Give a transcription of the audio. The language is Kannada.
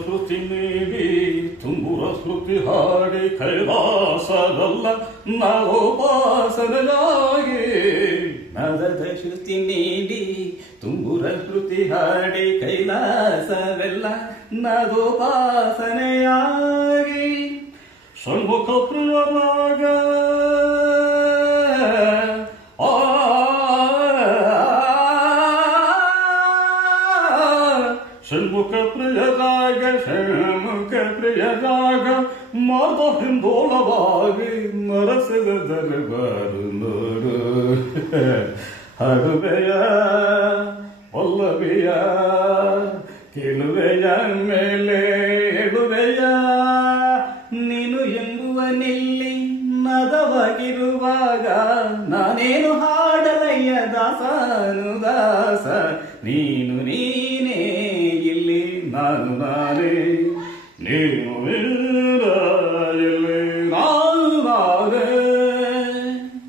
ಶ್ರುತಿ ನೀಡಿ ತುಂಬುರ ಶ್ರುತಿ ಹಾಡಿ ಕೈಲಾಸದಲ್ಲ ನವೋಪಾಸನೆಯಾಗಿ ನಾದದ ಶ್ರುತಿ ನೀಡಿ ತುಂಬುರ ಶ್ರುತಿ ಹಾಡಿ ಕೈಲಾಸವೆಲ್ಲ ನವೋಪಾಸನೆಯಾಗಿ ಷಣ್ಮುಖ ಪ್ರಿಯರಾಗ ಷಣ್ಮುಖ ಪ್ರಿಯರಾಗ ಷಣ್ಮುಖ ಪ್ರಿಯರಾಗ ಮಾದ ಹಿಂದೋಳವಾಗಿ ಮರಸದ ದರಬಾರು ನೋಡು ಹರುವೆಯ ಪಲ್ಲವಿಯ ಕಿಲುವೆಯ ಮೇಲೆ ಎಡುವೆಯ ನೀನು ಎಂಬುವನಿಲ್ಲಿ ನದವಾಗಿರುವಾಗ ನಾನೇನು ಹಾಡಲಯ್ಯ ದಾಸನು ದಾಸ ನೀನು ನೀನೇ ಇಲ್ಲಿ ನಾನು ನಾನೇ ನೀನು